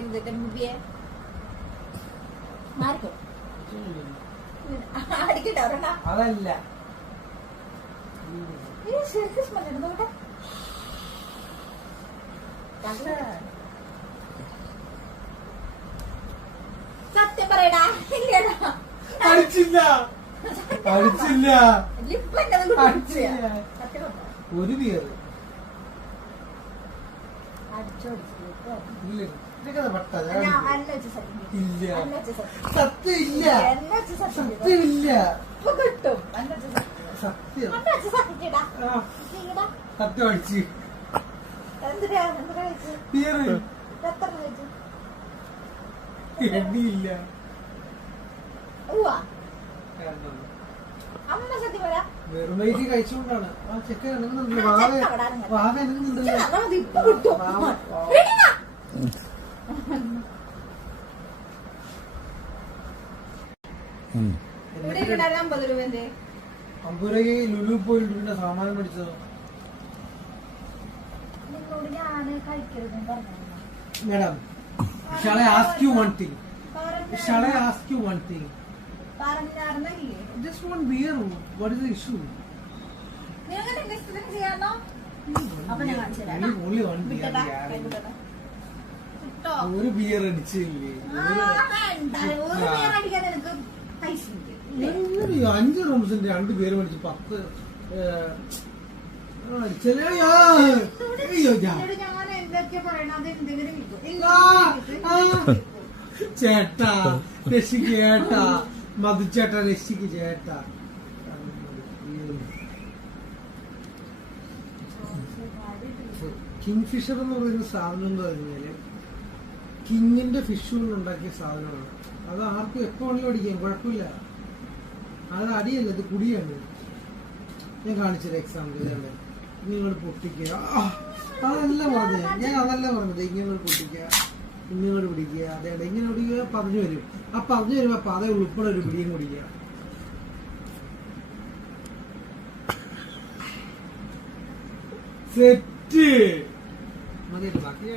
എന്തൊക്കെ മുബിയെ മാറിക്കോ അടിക്കട്ടെ ഒരെണ്ണ അതല്ല ശരിക്കും സ്മെൽ ഉണ്ട് നോക്കട്ടെ സത്യം പറയടാ ഇല്ലടാ അടിച്ചില്ല അടിച്ചില്ല ലിപ്പ് സത്യം? ഒരു ബിയർ സത്യമില്ല. വെച്ച് സത്യം. സത്യം. അടിച്ച്. എണ്ണിയില്ല. അമ്പൂരക്ക് ലുലു പോയിട്ട് സാമാനം മേടിച്ചത്. Madam shall ask you one thing thing? Ask you one you Just one beer. What is the issue? നിങ്ങൾക്ക് എന്റെ ഇഷ്ടത്തിന് ചെയ്യാനോ അപ്പൊ ഞാൻ കാണിച്ചു തരാം Only, only one beer. വിട്ടടാ, yeah. കൈ വിട്ടടാ. കിട്ടോ? ഒരു ബിയർ അടിച്ചില്ലേ ഒരു പേര് അടിക്കാൻ നിനക്ക് പൈസ ഉണ്ട്. ഇല്ലേ? ഒരു അഞ്ച് റൂംസിന്റെ രണ്ട് പേര് മേടിച്ച് പത്ത് ഏഹ്, ആ, ചെറിയ ആ, അയ്യോ, ഞാൻ. എന്നോട് ഞാൻ എന്തൊക്കെയാ പറയണത് അത് എന്തെങ്കിലും വിൽക്കും. ആ, ആ. ചേട്ടാ രക്ഷിക്ക് ചേട്ടാ മധുചേട്ടാ രക്ഷിക്ക് കിങ് ഫിഷർ എന്ന് പറയുന്ന സാധനം എന്ന് പറഞ്ഞാൽ കിങ്ങിന്റെ ഫിഷ് കൊണ്ട് ഉണ്ടാക്കിയ സാധനമാണ്. അത് ആർക്കും എപ്പോ വേണമെങ്കിലും അടിക്കാം കുഴപ്പമില്ല. അത് അടിയല്ല ഇത് കുടിയാണ്. ഞാൻ കാണിച്ചത് എക്സാമ്പിൾ ഇതല്ലേ ഇങ്ങനെ പൊട്ടിക്കുക. അതല്ല പറഞ്ഞത് ഞാൻ അതല്ല പറഞ്ഞത് ഇങ്ങനെ പൊട്ടിക്കുക. ഇങ്ങനെ പിടിക്കുക അതേടെ ഇങ്ങനെ പിടിക്കുക പറഞ്ഞു വരും ആ പറഞ്ഞു വരുമ്പോ അപ്പൊ അതേ ഉൾപ്പെടെ ഒരു പിടിയും കുടിക്കുക സെറ്റ്. മതി ബാക്കി